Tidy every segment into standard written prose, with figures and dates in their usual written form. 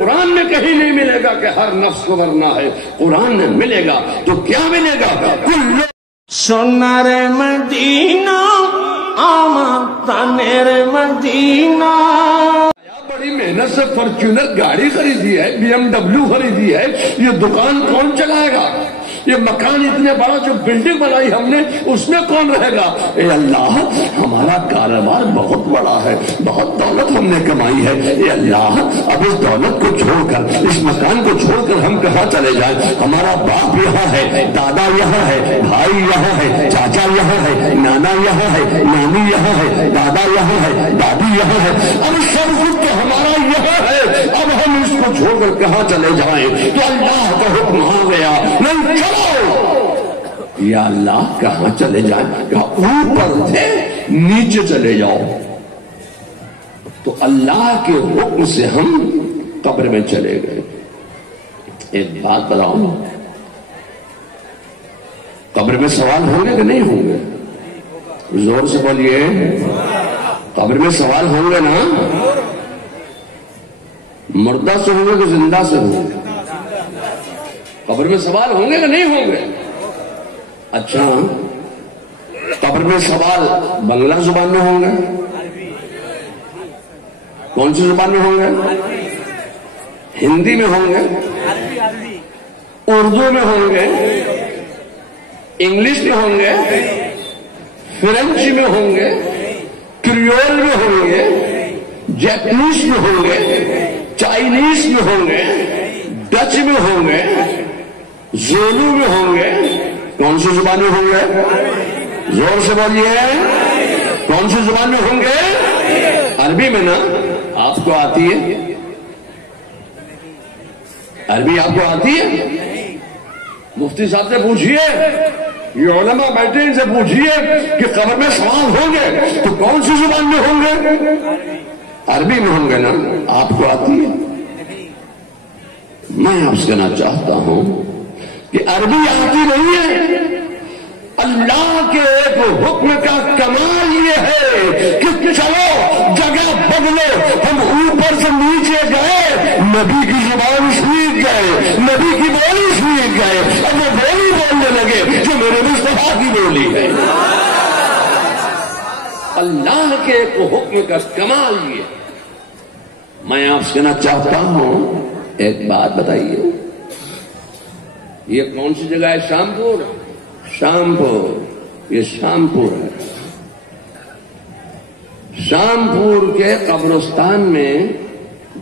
قرآن میں کہیں نہیں ملے گا کہ ہر نفس کو مرنا ہے. قرآن میں ملے گا تو کیا ملے گا؟ کل سونار مدینہ آمد تنیر مدینہ. بڑی محنت سے فارچونر گاڑی خریدی ہے، بی ایم ڈبلیو خریدی ہے. یہ دکان کون چلائے گا؟ یہ مکان اتنے بڑا جو بلڈنگ بنائی ہم نے اس میں کون رہے گا؟ اے اللہ ہمارا کاروبار بہت بڑا ہے، بہت دولت ہم نے کمائی ہے. اے اللہ اب اس دولت کو چھوڑ کر، اس مکان کو چھوڑ کر ہم کہاں چلے جائیں؟ ہمارا باپ یہاں ہے، دادا یہاں ہے، بھائی یہاں ہے، چاچا یہاں ہے، نانا یہاں ہے، نانی یہاں ہے، دادا یہاں ہے، دادی یہاں ہے. اب سب کچھ تو ہمارا یہاں ہے، اب ہم اس کو چھوڑ کر کہاں چلے جائیں؟ تو اللہ کا حکم آ گیا، نہیں چلو. یا اللہ کہاں چلے جائیں؟ کہا اوپر تھے نیچے چلے جاؤ. تو اللہ کے حکم سے ہم قبر میں چلے گئے. ایک بات بتاؤں، قبر میں سوال ہوں گے کہ نہیں ہوں گے؟ زور سے بولیے. قبر میں سوال ہوں گے نا؟ مردہ سے ہوں گے کہ زندہ سے ہوں گے؟ قبر میں سوال ہوں گے کہ نہیں ہوں گے؟ اچھا قبر میں سوال بنگلہ زبان میں ہوں گے؟ کون سی زبان میں ہوں گے؟ ہندی میں ہوں گے؟ اردو میں ہوں گے؟ انگلش میں ہوں گے؟ فرینچ میں ہوں گے؟ کریول میں ہوں گے؟ جیپنیز میں ہوں گے؟ چائنیز میں ہوں گے؟ ڈچ میں ہوں گے؟ زولو میں ہوں گے؟ کون سی زبان میں ہوں گے؟ زور سے بولیے. کون سی زبان میں ہوں گے؟ عربی میں نا؟ آپ کو آتی ہے عربی؟ آپ کو آتی ہے؟ مفتی صاحب سے پوچھئے، یہ علماء بیٹھے ان سے پوچھئے کہ قبر میں سوال ہوں گے تو کون سی زبان میں ہوں گے؟ عربی میں ہوں گے نا؟ آپ کو آتی ہے؟ میں آپ سے کہنا چاہتا ہوں کہ عربی آتی نہیں ہے. اللہ کے ایک حکم کا کمال یہ ہے کہ چلو جگہ بدلو. ہم اوپر سے نیچے گئے، نبی کی زبان سیکھ گئے، نبی کی بولی سیکھ گئے. اب وہ بولی بولنے لگے جو میرے مصطفیٰ کی بولی ہے. اللہ کے ایک حکم کا کمال یہ. میں آپ سے کہنا چاہتا ہوں، ایک بات بتائیے، یہ کون سی جگہ ہے؟ شامپور. شامپور، یہ شامپور ہے. شامپور کے قبرستان میں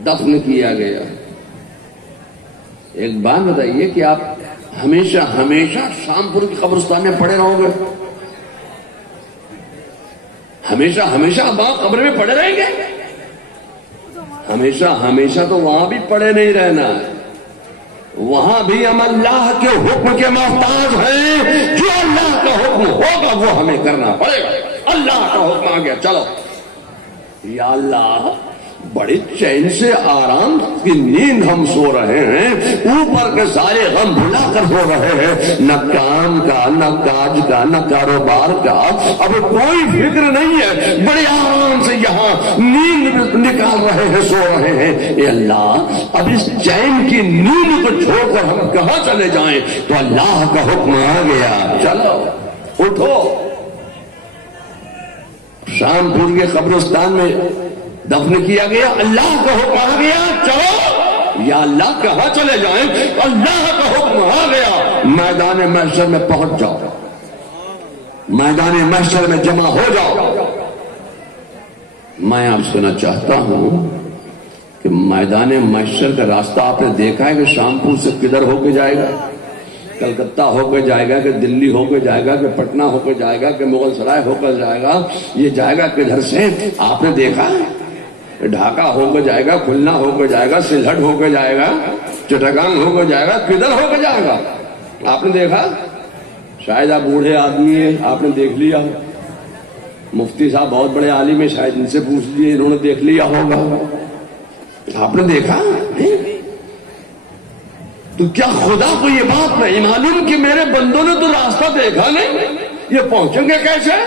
دفن کیا گیا. ایک بات بتائیے کہ آپ ہمیشہ شامپور کے قبرستان میں پڑے رہو گے؟ ہمیشہ وہاں قبر میں پڑے رہیں گے؟ ہمیشہ تو وہاں بھی پڑے نہیں رہنا ہے. وہاں بھی ہم اللہ کے حکم کے محتاج ہیں. جو اللہ کا حکم ہوگا وہ ہمیں کرنا پڑے گا. اللہ کا حکم آ گیا، چلو. یا اللہ بڑے چین سے آرام کی نیند ہم سو رہے ہیں، اوپر کے سارے غم بھلا کر سو رہے ہیں. نہ کام کا، نہ کاج کا، نہ کاروبار کا، اب کوئی فکر نہیں ہے. بڑے آرام سے یہاں نیند نکال رہے ہیں، سو رہے ہیں. اے اللہ اب اس چین کی نیند کو چھوڑ کر ہم کہاں چلے جائیں؟ تو اللہ کا حکم آ گیا، چلو اٹھو. شامپور کے قبرستان میں دفن کیا گیا. اللہ کا حکم آ گیا، چلو. یا اللہ کہاں چلے جائیں؟ اللہ کا حکم آ گیا، میدان محشر میں پہنچ جاؤ، میدان محشر میں جمع ہو جاؤ. میں آپ سے کہنا چاہتا ہوں کہ میدان محشر کا راستہ آپ نے دیکھا ہے کہ شامپور سے کدھر ہو کے جائے گا؟ کلکتہ ہو کے جائے گا کہ دلی ہو کے جائے گا کہ پٹنہ ہو کے جائے گا کہ مغل سرائے ہو کر جائے گا؟ یہ جائے گا کدھر سے؟ آپ نے دیکھا ہے؟ ڈھاکہ ہو کے جائے گا، کھلنا ہو کے جائے گا، سلہٹ ہو کے جائے گا، چٹاگانگ ہو کے جائے گا، کدھر ہو کے جائے گا؟ آپ نے دیکھا؟ شاید آپ بوڑھے آدمی ہیں، آپ نے دیکھ لیا. مفتی صاحب بہت بڑے عالم ہیں، شاید ان سے پوچھ لیے، انہوں نے دیکھ لیا ہوگا. آپ نے دیکھا؟ تو کیا خدا کو یہ بات نہیں معلوم کہ میرے بندوں نے تو راستہ دیکھا نہیں، یہ پہنچیں گے کیسے؟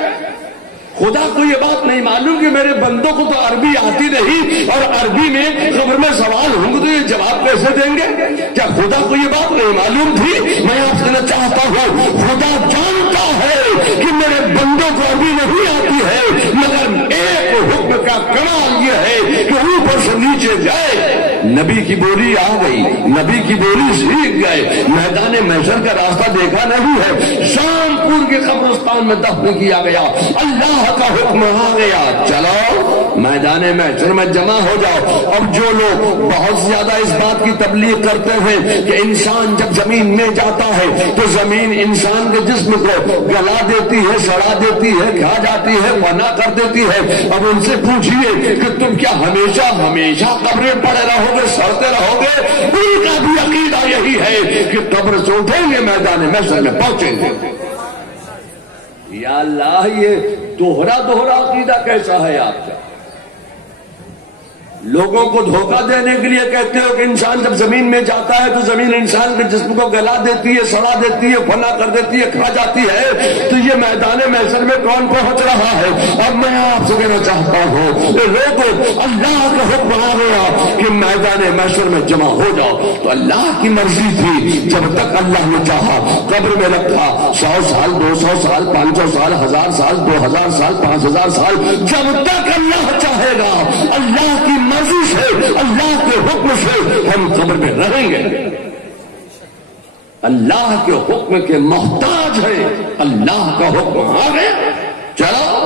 خدا کو یہ بات نہیں معلوم کہ میرے بندوں کو تو عربی آتی نہیں اور عربی میں قبر میں سوال ہوں گے تو یہ جواب کیسے دیں گے؟ کیا خدا کو یہ بات نہیں معلوم تھی؟ میں آپ سے کہنا چاہتا ہوں خدا جانتا ہے کہ میرے بندوں کو عربی نہیں آتی ہے، مگر ایک حکم کا کمال یہ ہے کہ اوپر سے نیچے جائے، نبی کی بولی آ گئی، نبی کی بولی سیکھ گئے، میدان محشر کا راستہ دیکھا نہیں ہے، شام پور کے قبرستان میں دفن کیا گیا، اللہ کا حکم آ گیا، چلو میدان محشر میں جمع ہو جاؤ۔ اب جو لوگ بہت زیادہ اس بات کی تبلیغ کرتے ہیں کہ انسان جب زمین میں جاتا ہے تو زمین انسان کے جسم کو گلا دیتی ہے، سڑا دیتی ہے، کھا جاتی ہے، فنا کر دیتی ہے، اب ان سے پوچھئے کہ تم کیا ہمیشہ ہمیشہ قبریں پڑے رہو گے، سڑتے رہو گے؟ ان کا بھی عقیدہ یہی ہے کہ قبر سے اٹھیں گے، میدان محشر میں پہنچیں گے۔ یا اللہ، یہ دوہرا عقیدہ کیسا ہے آپ کا؟ لوگوں کو دھوکہ دینے کے لیے کہتے ہو کہ انسان جب زمین میں جاتا ہے تو زمین انسان کے جسم کو گلا دیتی ہے، سڑا دیتی ہے، فنا کر دیتی ہے، کھا جاتی ہے، تو یہ میدان محشر میں کون پہنچ رہا ہے؟ اور میں آپ سے کہنا چاہتا ہوں کہ لوگوں، اللہ کا حکم آ گیا کہ میدان محشر میں جمع ہو جاؤ، تو اللہ کی مرضی تھی، جب تک اللہ نے چاہا قبر میں رکھا، 100 سال 200 سال 500 سال 1000 سال 2000 سال 5000 سال، جب تک اللہ چاہے گا، اللہ کی مرضی سے، اللہ کے حکم سے ہم قبر میں رہیں گے۔ اللہ کے حکم کے محتاج ہیں، اللہ کا حکم آ گیا، چلو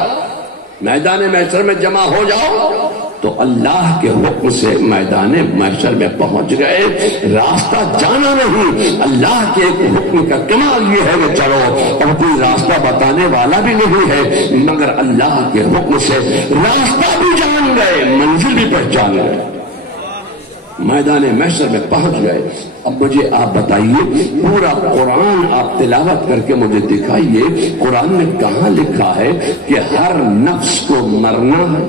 میدان محشر میں جمع ہو جاؤ، تو اللہ کے حکم سے میدان محشر میں پہنچ گئے، راستہ جانا نہیں۔ اللہ کے ایک حکم کا کمال یہ ہے کہ چلو، اب کوئی راستہ بتانے والا بھی نہیں ہے، مگر اللہ کے حکم سے راستہ بھی جان گئے، منزل بھی پہچان گئے، میدان محشر میں پہنچ گئے۔ اب مجھے آپ بتائیے، پورا قرآن آپ تلاوت کر کے مجھے دکھائیے، قرآن میں کہاں لکھا ہے کہ ہر نفس کو مرنا ہے؟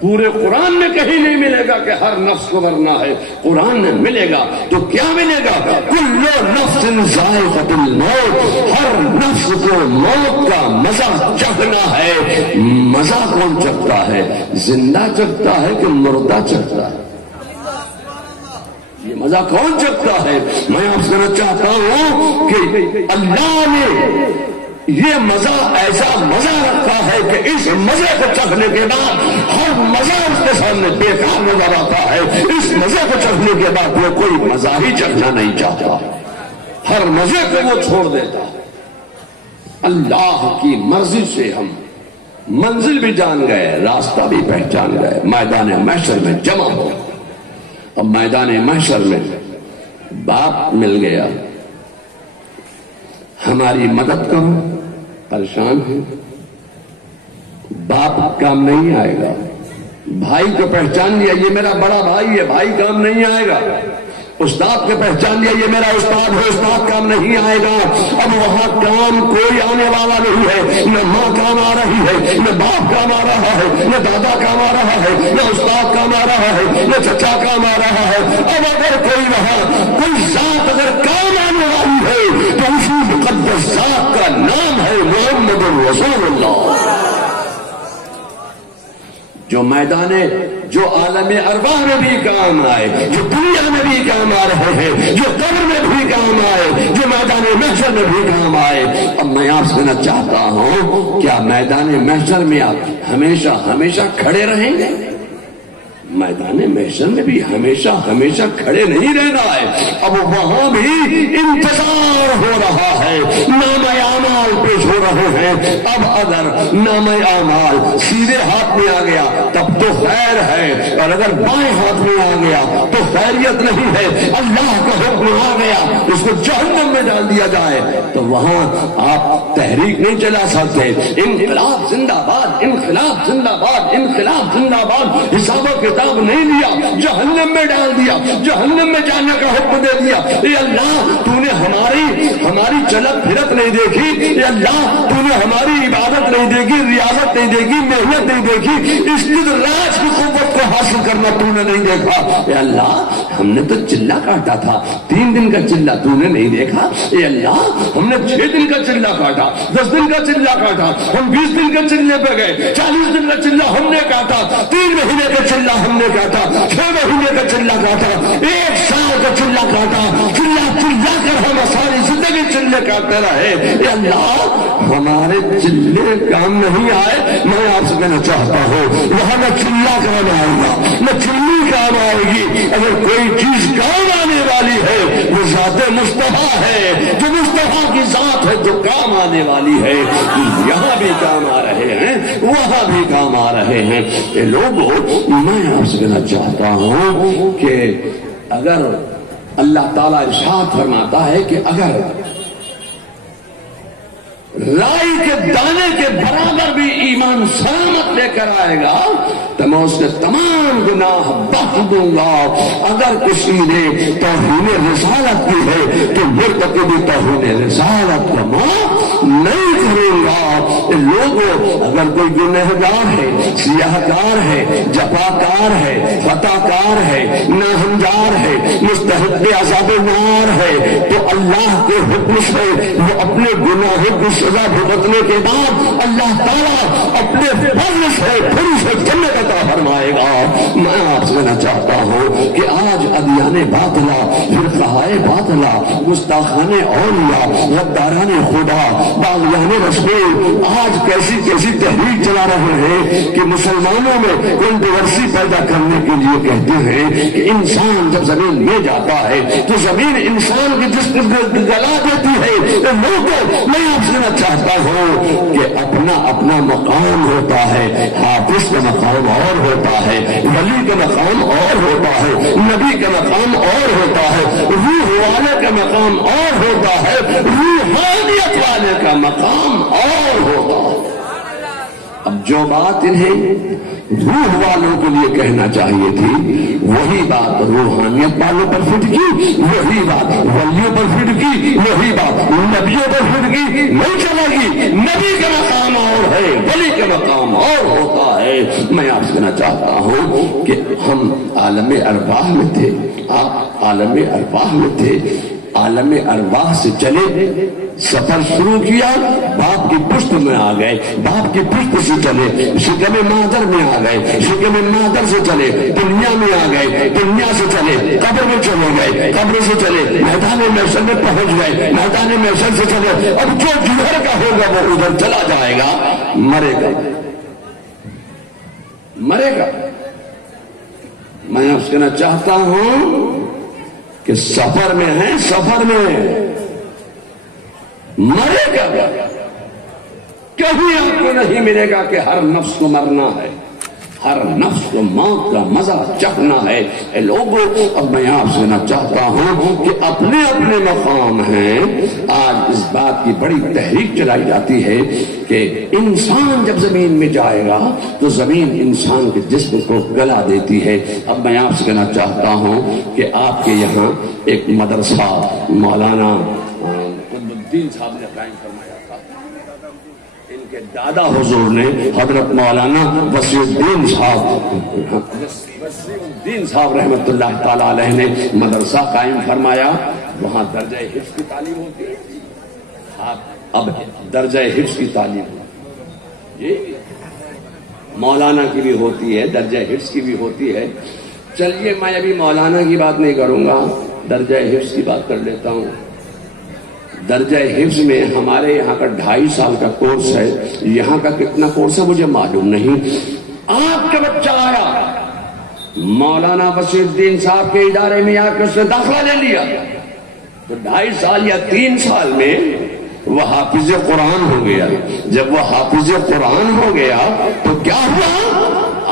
پورے قرآن میں کہیں نہیں ملے گا کہ ہر نفس کو مرنا ہے۔ قرآن میں ملے گا تو کیا ملے گا؟ کل نفس ذائقۃ الموت، ہر نفس کو موت کا مزہ چکھنا ہے۔ مزہ کون چکھتا ہے؟ زندہ چکھتا ہے کہ مردہ چکھتا ہے؟ یہ مزہ کون چکھتا ہے؟ میں آپ سے کہنا چاہتا ہوں کہ اللہ نے یہ مزہ ایسا مزہ رکھا ہے کہ اس مزے کو چکھنے کے بعد ہر مزہ اس کے سامنے بیکار نظر آتا ہے۔ اس مزے کو چکھنے کے بعد وہ کوئی مزہ ہی چکھنا نہیں چاہتا، ہر مزے کو وہ چھوڑ دیتا۔ اللہ کی مرضی سے ہم منزل بھی جان گئے، راستہ بھی پہچان گئے، میدان محشر میں جمع ہو۔ اب میدان محشر میں باپ مل گیا، ہماری مدد کرو، پریشان ہے، باپ کام نہیں آئے گا۔ بھائی کو پہچان لیا، یہ میرا بڑا بھائی ہے، بھائی کام نہیں آئے گا۔ استاد کو پہچان لیا، یہ میرا استاد ہے، استاد کام نہیں آئے گا۔ اب وہاں کام کوئی آنے والا نہیں ہے، نہ ماں کام آ رہی ہے، نہ باپ کام آ رہا ہے، نہ دادا کام آ رہا ہے، نہ استاد کام آ رہا ہے، نہ چچا کام آ رہا ہے۔ اب اگر کوئی وہاں کوئی ذات اگر کام آنے والی ہے تو اسی مقدس ذات کا نام ہے محمد رسول اللہ، جو میدان، جو عالم ارواح میں بھی کام آئے، جو دنیا میں بھی کام آ رہے ہیں، جو قبر میں بھی کام آئے، جو میدان محشر میں بھی کام آئے۔ اب میں آپ سے کہنا چاہتا ہوں، کیا میدان محشر میں آپ ہمیشہ ہمیشہ کھڑے رہیں گے؟ میدان محشر میں بھی ہمیشہ ہمیشہ کھڑے نہیں رہنا ہے، اب وہاں بھی انتظار ہو رہا ہے، نامہ اعمال پیش ہو رہے ہیں۔ اب اگر نامہ اعمال سیدھے ہاتھ میں آ گیا تب تو خیر ہے، اور اگر بائیں ہاتھ میں آ گیا تو خیریت نہیں ہے۔ اللہ کا حکم آ گیا اس کو جہنم میں ڈال دیا جائے تو وہاں آپ تحریک نہیں چلا سکتے، انقلاب زندہ باد، انقلاب زندہ باد، انقلاب زندہ باد، حساب و کتاب نہیں لیا، جہنم میں ڈال دیا، جہنم میں جانے کا حکم دے دیا۔ اے اللہ، تو نے ہماری چلت پھرت نہیں دیکھی، اے اللہ تو نے ہماری عبادت نہیں دیکھی، ریاضت نہیں دیکھی، محنت نہیں دیکھی، استدراج کی قوت کو حاصل کرنا تو نے نہیں دیکھا۔ اے اللہ، ہم نے تو چلہ کاٹا تھا، 3 دن کا چلہ تو نے نہیں دیکھا؟ اے اللہ ہم نے 6 دن کا چلہ کاٹا، 10 دن کا چلہ کاٹا، ہم 20 دن کے چلے پہ گئے، 40 دن کا چلہ ہم نے کاٹا، 3 مہینے کا چلہ ہم نے کاٹا، 6 مہینے کا چلہ کاٹا، 1 سال کا چلہ کاٹا، چلہ کر ہم ساری زندگی چلے کاٹتے رہے۔ اے اللہ ہمارے چلے کام نہیں آئے، میں آپ سے کہنا چاہتا ہوں وہاں نہ چلہ کام آئے گا نہ چلی کام آئے گی۔ اگر کوئی چیز کام آنے والی ہے وہ ذات مصطفیٰ ہے، جو مصطفیٰ کی ذات ہے جو کام آنے والی ہے۔ یہاں بھی کام آ رہے ہیں، وہاں بھی کام آ رہے ہیں۔ اے لوگوں میں آپ سے کہنا چاہتا ہوں کہ اگر اللہ تعالیٰ ارشاد فرماتا ہے کہ اگر رائی کے دانے کے برابر بھی ایمان سلامت لے کر آئے گا تو میں اس کے تمام گناہ بخش دوں گا۔ اگر کسی نے توہین رسالت کی ہے تو مرتکب توہین رسالت کا معاف نہیں کروں گا۔ لوگوں اگر کوئی گنہگار ہے، سیاہکار ہے، جفاکار ہے، خطاکار ہے، ناہنجار ہے، مستحق عذاب نار ہے تو اللہ کے حکم سے وہ اپنے گناہوں کی سزا بھگتنے کے بعد اللہ تعالیٰ اپنے فضل سے پھر اسے جنت عطا فرمائے گا۔ میں آپ سے کہنا چاہتا ہوں کہ آج ادیان باطلہ، فرقہ باطلہ، گستاخان اولیاء، غداران خدا، باغیان رسول آج کیسی کیسی تحریک چلا رہے ہیں کہ مسلمانوں میں کنٹروورسی پیدا کرنے کے لیے کہتے ہیں کہ انسان جب زمین میں جاتا ہے تو زمین انسان کی جسم کو گلا دیتی ہے۔ لوگوں میں آپ سے چاہتا ہوں کہ اپنا اپنا مقام ہوتا ہے، حافظ کا مقام اور ہوتا ہے، ولی کا مقام اور ہوتا ہے، نبی کا مقام اور ہوتا ہے، روح والے کا مقام اور ہوتا ہے، روحانیت والے کا مقام اور ہوتا ہے۔ اب جو بات انہیں روح والوں کے لیے کہنا چاہیے تھی وہی بات روحانیت والوں پر فٹ کی، وہی بات ولیوں پر فٹ کی، وہی بات نبیوں پر فٹ کی، نہیں چلے گی۔ نبی کا مقام اور ہے، ولی کا مقام اور ہوتا ہے۔ میں آپ سے کہنا چاہتا ہوں کہ ہم عالم ارواح میں تھے، آپ عالم ارواح میں تھے، عالم ارواح سے چلے، سفر شروع کیا، باپ کی پشت میں آ گئے، باپ کی پشت سے چلے، شکم مادر میں آ گئے، شکم مادر سے چلے، دنیا میں آ گئے، دنیا سے چلے، قبر میں چلے گئے، قبر سے چلے، میدان محشر میں پہنچ گئے، میدان محشر سے چلے۔ اب جو جدھر کا ہوگا وہ ادھر چلا جائے گا، مرے گا، مرے گا۔ میں آپ سے کہنا چاہتا ہوں کہ سفر میں ہے، سفر میں مرے گا، کہیں آپ کو نہیں ملے گا کہ ہر نفس کو مرنا ہے، ہر نفس کو موت کا مزہ چکھنا ہے۔ اے لوگوں اب میں آپ سے کہنا چاہتا ہوں کہ اپنے اپنے مقام ہیں۔ آج اس بات کی بڑی تحریک چلائی جاتی ہے کہ انسان جب زمین میں جائے گا تو زمین انسان کے جسم کو گلا دیتی ہے۔ اب میں آپ سے کہنا چاہتا ہوں کہ آپ کے یہاں ایک مدرسہ مولانا قطب الدین صاحب نے قائم فرمایا تھا، ان کے دادا حضور نے حضرت مولانا وسیع الدین صاحب رحمت اللہ تعالی علیہ نے مدرسہ قائم فرمایا۔ وہاں درجہ حفظ کی تعلیم ہوتی ہے، اب درجہ حفظ کی تعلیم جی مولانا کی بھی ہوتی ہے، درجہ حفظ کی بھی ہوتی ہے۔ چلیے میں ابھی مولانا کی بات نہیں کروں گا، درجہ حفظ کی بات کر لیتا ہوں۔ درجہ حفظ میں ہمارے یہاں کا 2.5 سال کا کورس ہے، یہاں کا کتنا کورس ہے مجھے معلوم نہیں۔ آپ کا بچہ آیا مولانا وسیع الدین صاحب کے ادارے میں آ کے اس نے داخلہ لے لیا تو 2.5 سال یا 3 سال میں وہ حافظ قرآن ہو گیا۔ جب وہ حافظ قرآن ہو گیا تو کیا ہوا؟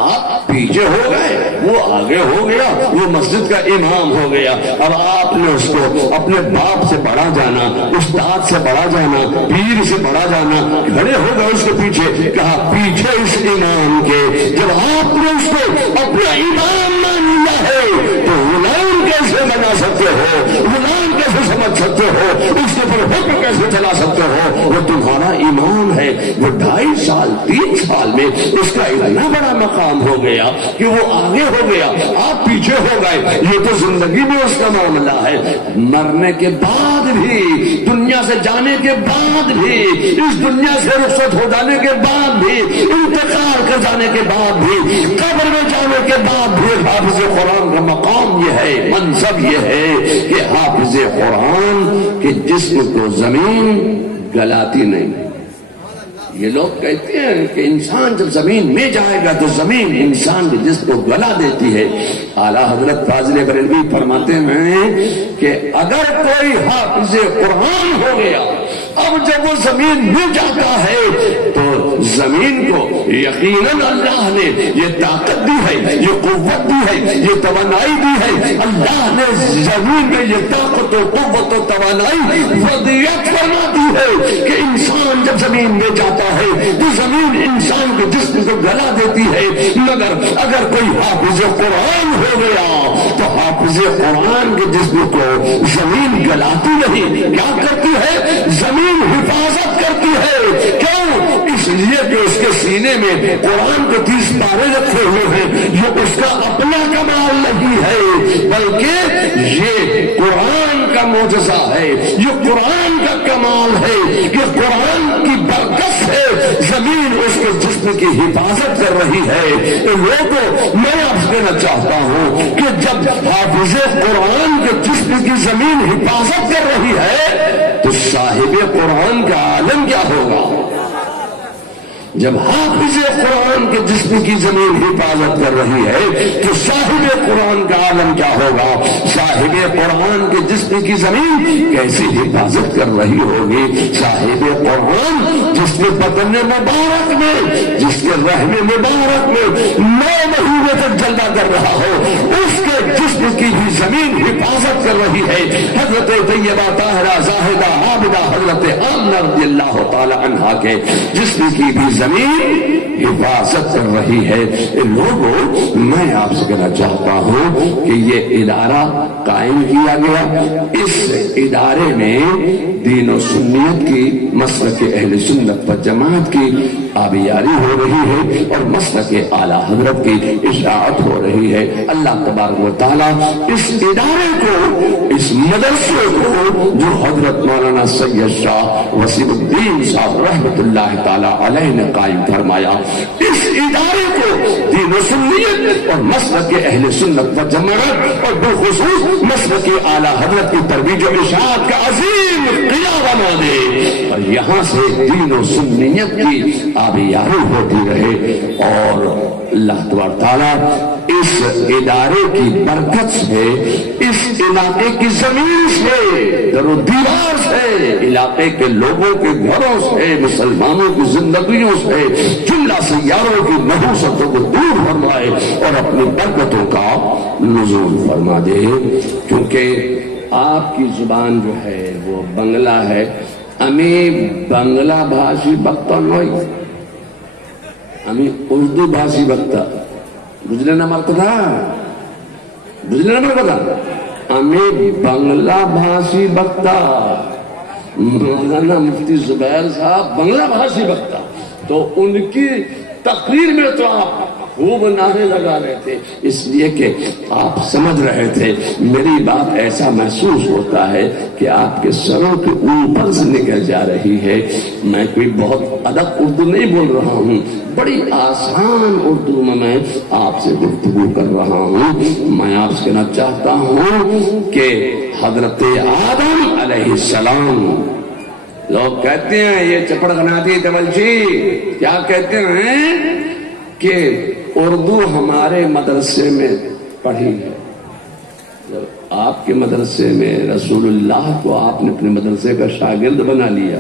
آپ پیچھے ہو گئے، وہ آگے ہو گیا، وہ مسجد کا امام ہو گیا۔ اور آپ نے اس کو اپنے باپ سے بڑا جانا، استاد سے بڑا جانا، پیر سے بڑا جانا، کھڑے ہو گئے اس کے پیچھے، کہا پیچھے اس امام کے۔ جب آپ نے اس کو اپنا امام مان لیا ہے تو غلام کیسے بنا سکتے ہو، غلام کیسے سمجھ سکتے ہو، اس کے پر حکم کیسے سے چلا سکتے ہو وہ تمہارا ایمان ہے۔ وہ 2.5 سال 3 سال میں اس کا اتنا بڑا مقام ہو گیا کہ وہ آگے ہو گیا، آپ پیچھے ہو گئے۔ یہ تو زندگی میں اس کا معاملہ ہے، مرنے کے بعد بھی، دنیا سے جانے کے بعد بھی، اس دنیا سے رخصت ہو جانے کے بعد بھی، انتقال کر جانے کے بعد بھی، قبر میں جانے کے بعد بھی حافظ قرآن کا مقام یہ ہے، منصب یہ ہے کہ حافظ قرآن کے جسم کو زمین گلاتی نہیں۔ یہ لوگ کہتے ہیں کہ انسان جب زمین میں جائے گا تو زمین انسان کے جسم کو گلا دیتی ہے۔ اعلیٰ حضرت فاضل بریلوی فرماتے ہیں کہ اگر کوئی حافظ قرآن ہو گیا، اب جب وہ زمین میں جاتا ہے تو زمین کو یقیناً اللہ نے یہ طاقت دی ہے، یہ قوت دی ہے، یہ توانائی دی ہے۔ اللہ نے زمین میں یہ طاقت و قوت و توانائی ودیعت فرما دی ہے کہ انسان جب زمین میں جاتا ہے تو زمین انسان کے جسم کو گلا دیتی ہے۔ مگر اگر کوئی حافظ قرآن ہو گیا تو حافظ قرآن کے جسم کو زمین گلاتی نہیں، کیا کرتی ہے؟ زمین حفاظت کرتی ہے۔ کیوں؟ اس لیے کہ اس کے سینے میں قرآن کے 30 پارے رکھے ہوئے ہیں۔ یہ اس کا اپنا کمال نہیں ہے بلکہ یہ قرآن کا معجزہ ہے، یہ قرآن کا کمال ہے، یہ قرآن کی برکت ہے۔ زمین اس کے جسم کی حفاظت کر رہی ہے۔ لوگوں میں آپ سے کہنا چاہتا ہوں کہ جب حافظ قرآن کے جسم کی زمین حفاظت کر رہی ہے تو صاحب قرآن کا عالم کیا ہوگا؟ جب حافظ قرآن کے جسم کی زمین حفاظت کر رہی ہے تو صاحب قرآن کا عالم کیا ہوگا؟ صاحب قرآن کے جسم کی زمین کیسی حفاظت کر رہی ہوگی؟ صاحب قرآن جس کے بدن مبارک میں، جس کے رحم مبارک میں 9 مہینے تک جلوہ کر رہا ہو، اس کے جسم کی بھی زمین حفاظت کر رہی ہے۔ حضرت طیبہ طاہرہ زاہدہ عابدہ حضرت آمنہ رضی اللہ تعالی عنہا کے جسم کی بھی زمین حفاظت کر رہی ہے۔ لوگوں میں آپ سے کہنا چاہتا ہوں کہ یہ ادارہ قائم کیا گیا، اس ادارے میں دین و سنیت کی، مسلک اہل سنت و جماعت کی آبیاری ہو رہی ہے اور مسلک اعلیٰ حضرت کی اشاعت ہو رہی ہے۔ اللہ تبارک و تعالیٰ اس ادارے کو، اس مدرسے کو جو حضرت مولانا سید شاہ وسیم الدین صاحب رحمۃ اللہ تعالی علیہ نے قائم فرمایا، اس ادارے کو دین و سنیت اور مسلک اہل سنت و جماعت اور بالخصوص مسلک اعلیٰ حضرت کی ترویج و اشاعت کا عظیم قلعہ بنا دے اور یہاں سے دین و سنیت کی آبیاری ہوتی رہے۔ اور اللہ تبارک تعالیٰ اس ادارے کی برکت سے، اس علاقے کی زمین سے، در و دیوار سے، علاقے کے لوگوں کے گھروں سے، مسلمانوں کی زندگیوں سے، جملہ سیاروں کی نحوستوں کو دور فرمائے اور اپنی برکتوں کا نزول فرما دے۔ کیونکہ آپ کی زبان جو ہے وہ بنگلہ ہے، ہمیں بنگلہ بھاشی بکتا نہیں، ہمیں اردو بھاشی بکتا بجلے نہ مرکتا، بجلے نہ مرکتا، ہمیں بنگلہ بھاشی بکتا۔ مولانا مفتی زبیر صاحب بنگلہ بھاشی بکتا، تو ان کی تقریر میں تو آپ خوب نعرے لگا رہے تھے، اس لیے کہ آپ سمجھ رہے تھے۔ میری بات ایسا محسوس ہوتا ہے کہ آپ کے سروں کے اوپر سے نکل جا رہی ہے۔ میں کوئی بہت ادب اردو نہیں بول رہا ہوں، بڑی آسان اردو میں آپ سے گفتگو کر رہا ہوں۔ میں آپ سے کہنا چاہتا ہوں کہ حضرت آدم علیہ السلام، لوگ کہتے ہیں یہ چپڑ گناتی تبلچی، کیا کہتے ہیں کہ اردو ہمارے مدرسے میں پڑھی ہے۔ جب آپ کے مدرسے میں رسول اللہ کو آپ نے اپنے مدرسے کا شاگرد بنا لیا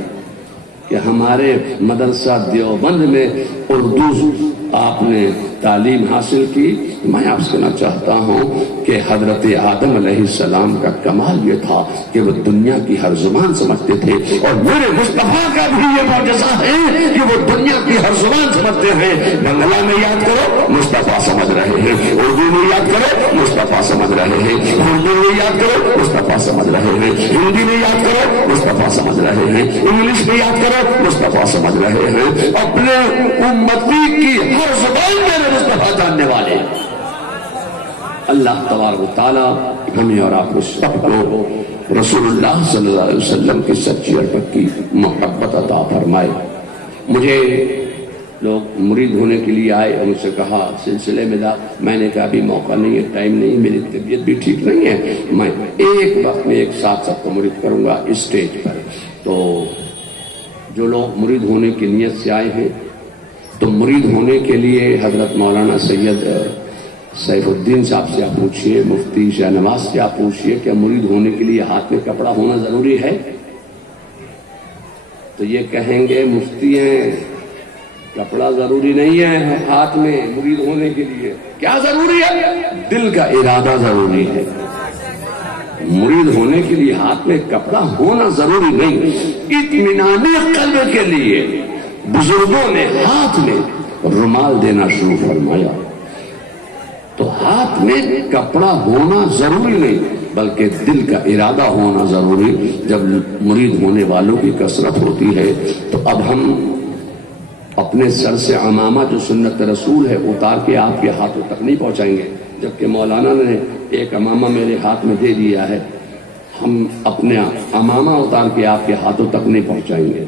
کہ ہمارے مدرسہ دیوبند میں اردو آپ نے تعلیم حاصل کی، میں آپ سے کہنا چاہتا ہوں کہ حضرت آدم علیہ السلام کا کمال یہ تھا کہ وہ دنیا کی ہر زبان سمجھتے تھے، اور میرے مصطفیٰ کا بھی یہ معجزہ ہے کہ وہ دنیا کی ہر زبان سمجھتے ہیں۔ بنگلہ میں یاد کرو مصطفیٰ سمجھ رہے ہیں، اردو میں یاد کرو مصطفیٰ سمجھ رہے ہیں، اردو میں یاد کرو مصطفیٰ مصطفیٰ سمجھ رہے ہیں، ہندی میں یاد کرو مصطفیٰ سمجھ رہے ہیں، انگلش میں یاد کرو مصطفیٰ سمجھ رہے ہیں، اپنے امتی کی ہر زبان میں مصطفیٰ جاننے والے۔ اللہ تبارک و تعالیٰ ہمیں اور آپ کو سب کو رسول اللہ صلی اللہ علیہ وسلم کی سچی اور پکی محبت عطا فرمائے۔ مجھے لوگ مرید ہونے کے لیے آئے اور مجھ سے کہا سلسلے میں میں نے کہا ابھی موقع نہیں ہے، ٹائم نہیں ہے، میری طبیعت بھی ٹھیک نہیں ہے، میں ایک وقت میں ایک ساتھ سب کو مرید کروں گا اسٹیج پر۔ تو جو لوگ مرید ہونے کی نیت سے آئے ہیں تو مرید ہونے کے لیے حضرت مولانا سید سیف الدین صاحب سے آپ پوچھئے، مفتی شاہ نواز سے آپ پوچھئے کہ مرید ہونے کے لیے ہاتھ میں کپڑا ہونا ضروری ہے؟ تو یہ کہیں گے مفتی ہیں کپڑا ضروری نہیں ہے ہاتھ میں مرید ہونے کے لیے، کیا ضروری ہے؟ دل کا ارادہ ضروری ہے۔ مرید ہونے کے لیے ہاتھ میں کپڑا ہونا ضروری نہیں، اطمینان قلب کے لیے بزرگوں نے ہاتھ میں رومال دینا شروع فرمایا۔ تو ہاتھ میں کپڑا ہونا ضروری نہیں بلکہ دل کا ارادہ ہونا ضروری۔ جب مرید ہونے والوں کی کثرت ہوتی ہے تو اب ہم اپنے سر سے عمامہ جو سنت رسول ہے اتار کے آپ کے ہاتھوں تک نہیں پہنچائیں گے، جبکہ مولانا نے ایک عمامہ میرے ہاتھ میں دے دیا ہے، ہم اپنے عمامہ اتار کے آپ کے ہاتھوں تک نہیں پہنچائیں گے۔